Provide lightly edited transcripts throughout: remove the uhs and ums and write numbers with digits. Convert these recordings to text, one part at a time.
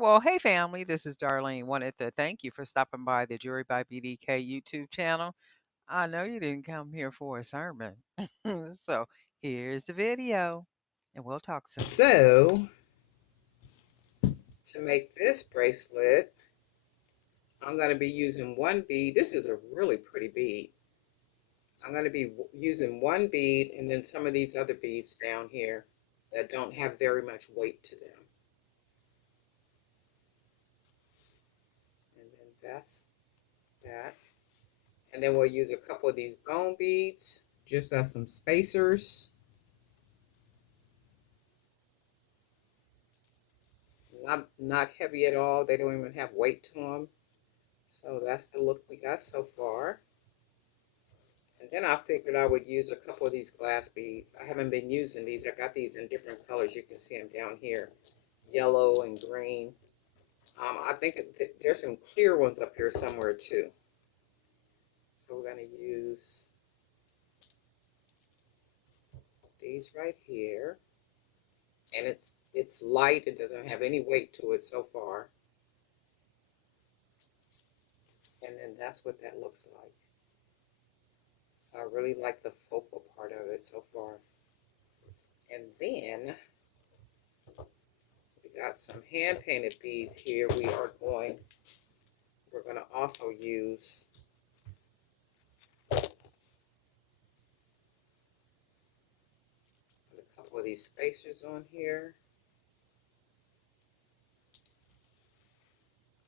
Well, hey family, this is Darlene. Wanted to thank you for stopping by the Jury by BDK YouTube channel. I know you didn't come here for a sermon. So here's the video, and we'll talk soon. So, to make this bracelet, I'm going to be using one bead. This is a really pretty bead. I'm going to be using one bead and then some of these other beads down here that don't have very much weight to them. And then that's that. And then we'll use a couple of these bone beads just as some spacers. Not heavy at all. They don't even have weight to them. So that's the look we got so far. And then I figured I would use a couple of these glass beads. I haven't been using these. I got these in different colors. You can see them down here, yellow and green. I think there's some clear ones up here somewhere too. So we're going to use these right here. And it's light. It doesn't have any weight to it so far. And then that's what that looks like. So I really like the focal part of it so far. And then we got some hand painted beads here. We're going to also use a couple of these spacers on here.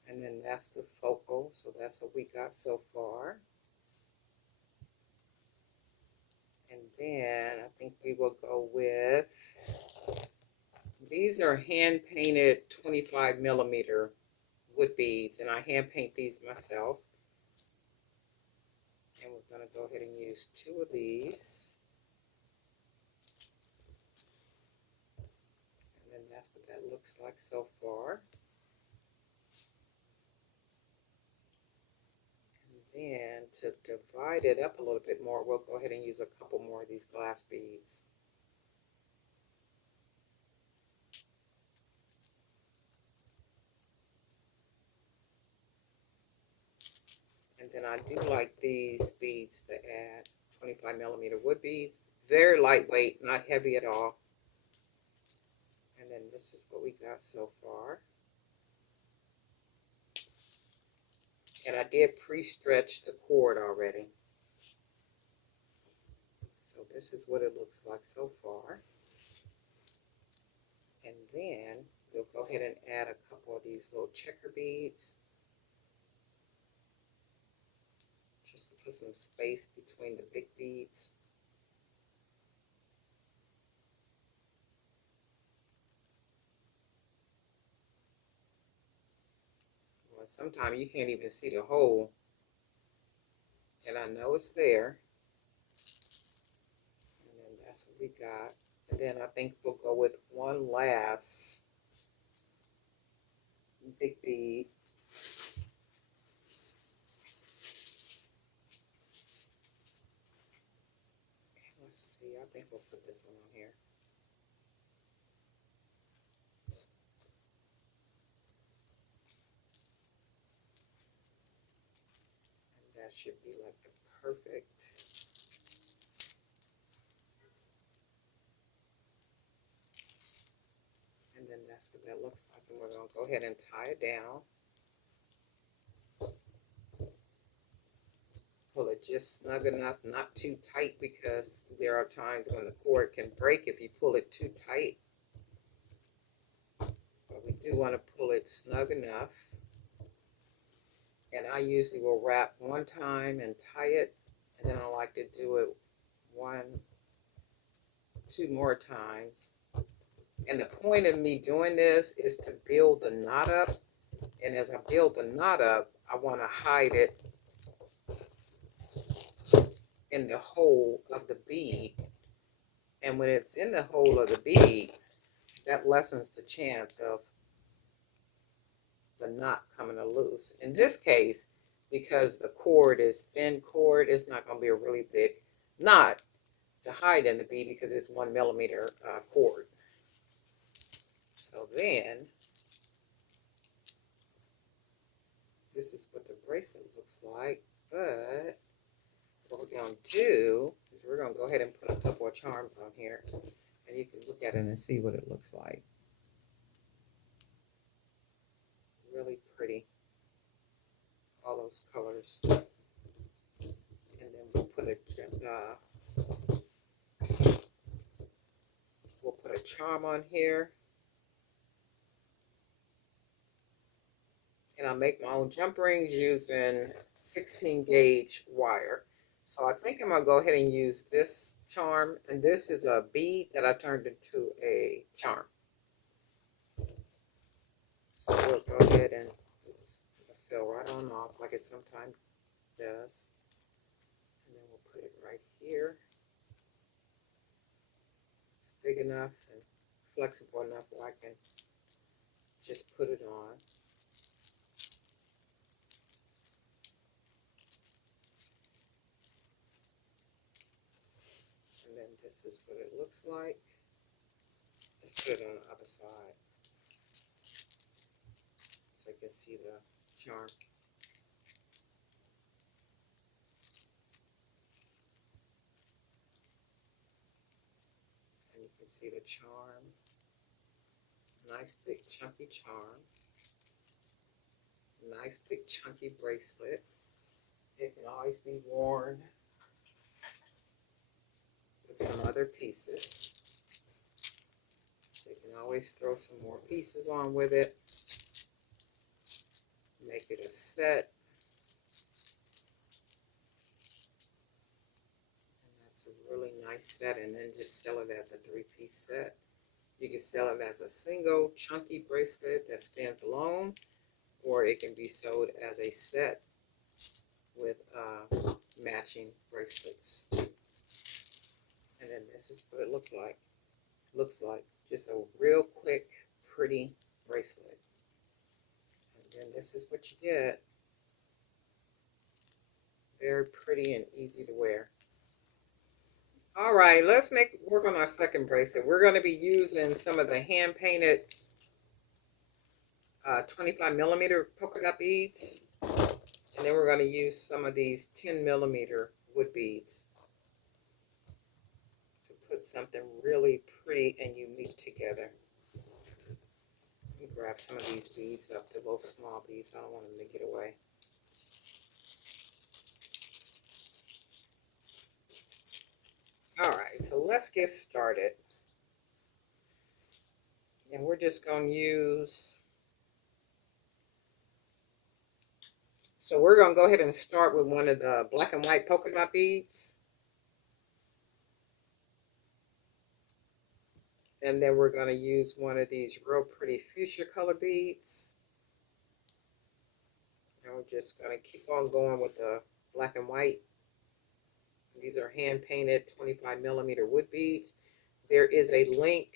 And then that's the focal, so that's what we got so far. And then I think we will go with, these are hand painted 25 millimeter wood beads, and I hand paint these myself. And we're going to go ahead and use 2 of these. And then that's what that looks like so far. And then to divide it up a little bit more, we'll go ahead and use a couple more of these glass beads. And then I do like these beads to add, 25 millimeter wood beads. Very lightweight, not heavy at all. And then this is what we got so far. And I did pre-stretch the cord already. So this is what it looks like so far. And then we'll go ahead and add a couple of these little checker beads, just to put some space between the big beads. Well, sometimes you can't even see the hole, and I know it's there. And then that's what we got. And then I think we'll go with one last big bead. Let's see, I think we'll put this one on here. And that should be like the perfect. And then that's what that looks like. And we're going to go ahead and tie it down. Pull it just snug enough, not too tight, because there are times when the cord can break if you pull it too tight. But we do want to pull it snug enough. And I usually will wrap one time and tie it, and then I like to do it 2 more times. And the point of me doing this is to build the knot up. And as I build the knot up, I want to hide it in the hole of the bead. And when it's in the hole of the bead, that lessens the chance of the knot coming loose. In this case, because the cord is thin cord, it's not going to be a really big knot to hide in the bead because it's 1 millimeter cord. So then this is what the bracelet looks like. But what we're going to do is we're going to go ahead and put a couple of charms on here. And you can look at it and see what it looks like. Really pretty. All those colors. And then we'll put a charm on here. And I make my own jump rings using 16 gauge wire. So I think I'm going to go ahead and use this charm. And this is a bead that I turned into a charm. So we'll go ahead and fill right on off like it sometimes does. And then we'll put it right here. It's big enough and flexible enough where I can just put it on. And then this is what it looks like. Let's put it on the other side so you can see the charm. And you can see the charm. Nice big chunky charm. Nice big chunky bracelet. It can always be worn with some other pieces. So you can always throw some more pieces on with it. Make it a set. And that's a really nice set. And then just sell it as a 3-piece set. You can sell it as a single chunky bracelet that stands alone, or it can be sold as a set with matching bracelets. And then this is what it looks like just a real quick, pretty bracelet. And then this is what you get. Very pretty and easy to wear. All right, let's work on our second bracelet. We're going to be using some of the hand painted 25 millimeter polka dot beads. And then we're going to use some of these 10 millimeter wood beads to put something really pretty and unique together. Let me grab some of these beads up, the little small beads. I don't want them to get away. All right, so let's get started. And we're just going to use... So we're going to go ahead and start with one of the black and white polka dot beads. And then we're going to use one of these real pretty fuchsia color beads. And we're just going to keep on going with the black and white. These are hand painted 25 millimeter wood beads. There is a link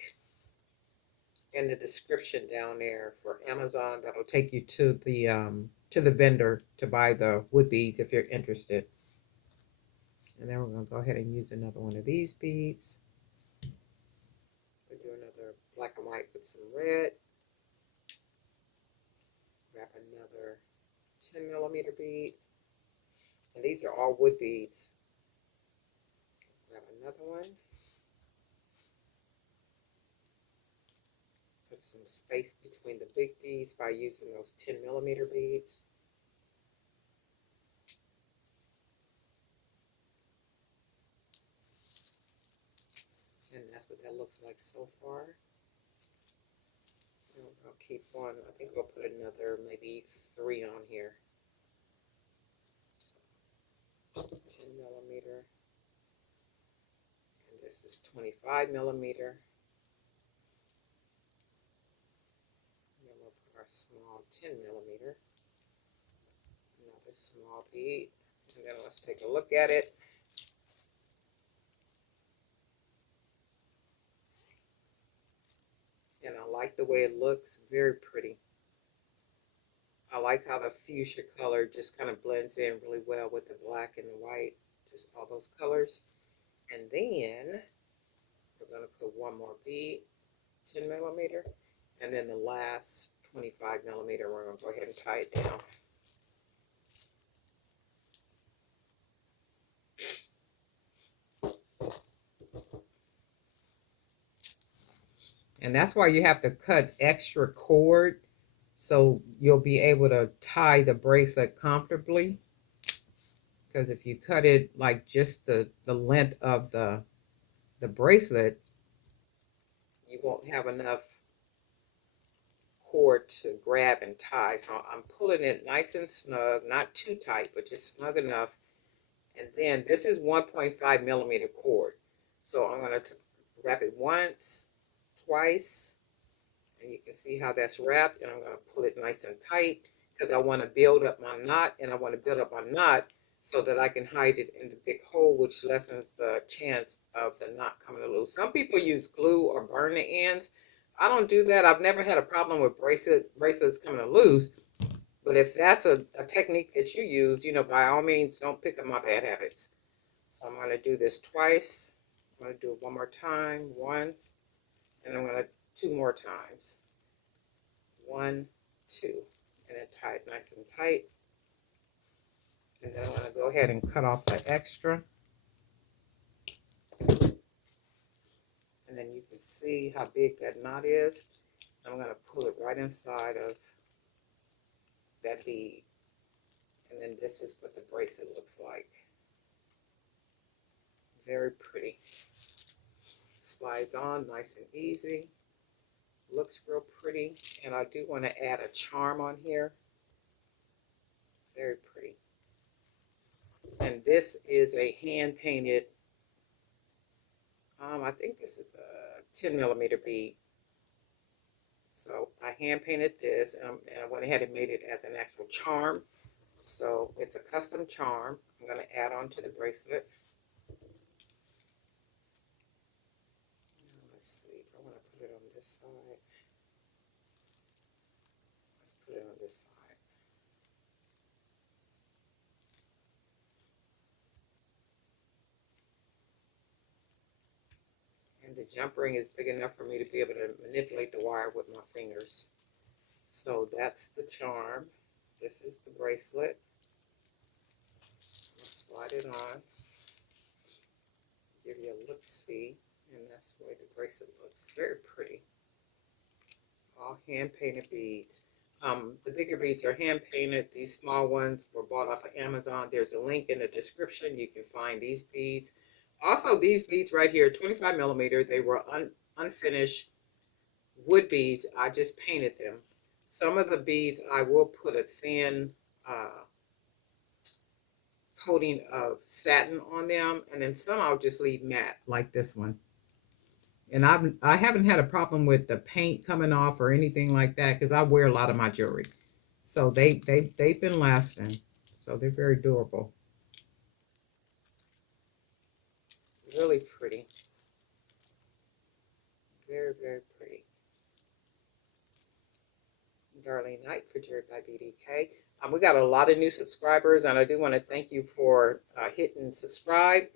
in the description down there for Amazon that'll take you to the vendor to buy the wood beads if you're interested. And then we're going to go ahead and use another one of these beads. We'll do another black and white with some red. Grab another 10 millimeter bead. And these are all wood beads. Grab another one. Put some space between the big beads by using those 10 millimeter beads. And that's what that looks like so far. And I'll keep on. I think we'll put another maybe 3 on here. 10 millimeter. And this is 25 millimeter. And then we'll put our small 10 millimeter. Another small bead. And then let's take a look at it. And I like the way it looks. Very pretty. I like how the fuchsia color just kind of blends in really well with the black and the white. Just all those colors. And then we're going to put one more bead, 10 millimeter. And then the last 25 millimeter, we're going to go ahead and tie it down. And that's why you have to cut extra cord so you'll be able to tie the bracelet comfortably. Because if you cut it like just the length of the bracelet, you won't have enough cord to grab and tie. So I'm pulling it nice and snug, not too tight, but just snug enough. And then this is 1.5 millimeter cord. So I'm going to wrap it once, twice, and you can see how that's wrapped. And I'm going to pull it nice and tight because I want to build up my knot, and I want to build up my knot so that I can hide it in the big hole, which lessens the chance of the knot coming loose. Some people use glue or burn the ends. I don't do that. I've never had a problem with bracelets coming loose. But if that's a technique that you use, by all means, don't pick up my bad habits. So I'm going to do this twice. I'm going to do it one more time. One. And I'm going to two more times. One, two. And then tie it nice and tight. And then I'm going to go ahead and cut off the extra. And then you can see how big that knot is. I'm going to pull it right inside of that bead. And then this is what the bracelet looks like. Very pretty. Slides on nice and easy. Looks real pretty. And I do want to add a charm on here. Very pretty. And this is a hand painted, I think this is a 10 millimeter bead. So I hand painted this, and I went ahead and made it as an actual charm. So it's a custom charm. I'm going to add on to the bracelet. Let's see. I want to put it on this side. Let's put it on this side. And the jump ring is big enough for me to be able to manipulate the wire with my fingers. So that's the charm. This is the bracelet. Slide it on. Give you a look-see. And that's the way the bracelet looks. Very pretty. All hand-painted beads. The bigger beads are hand-painted. These small ones were bought off of Amazon. There's a link in the description. You can find these beads. Also, these beads right here, 25 millimeter, they were unfinished wood beads. I just painted them. Some of the beads, I will put a thin coating of satin on them, and then some I'll just leave matte, like this one. And I haven't had a problem with the paint coming off or anything like that because I wear a lot of my jewelry. So they've been lasting. So they're very durable. Really pretty. Very, very pretty. Darlene Knight for Jewelry by BDK. We got a lot of new subscribers, and I do want to thank you for hitting subscribe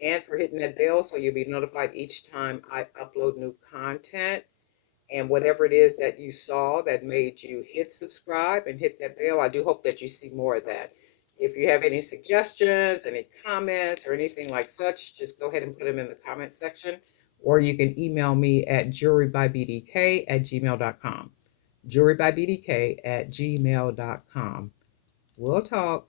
and for hitting that bell so you'll be notified each time I upload new content. And whatever it is that you saw that made you hit subscribe and hit that bell, I do hope that you see more of that. If you have any suggestions, any comments, or anything like such, just go ahead and put them in the comment section. Or you can email me at jewelrybybdk@gmail.com. jewelrybybdk@gmail.com. We'll talk.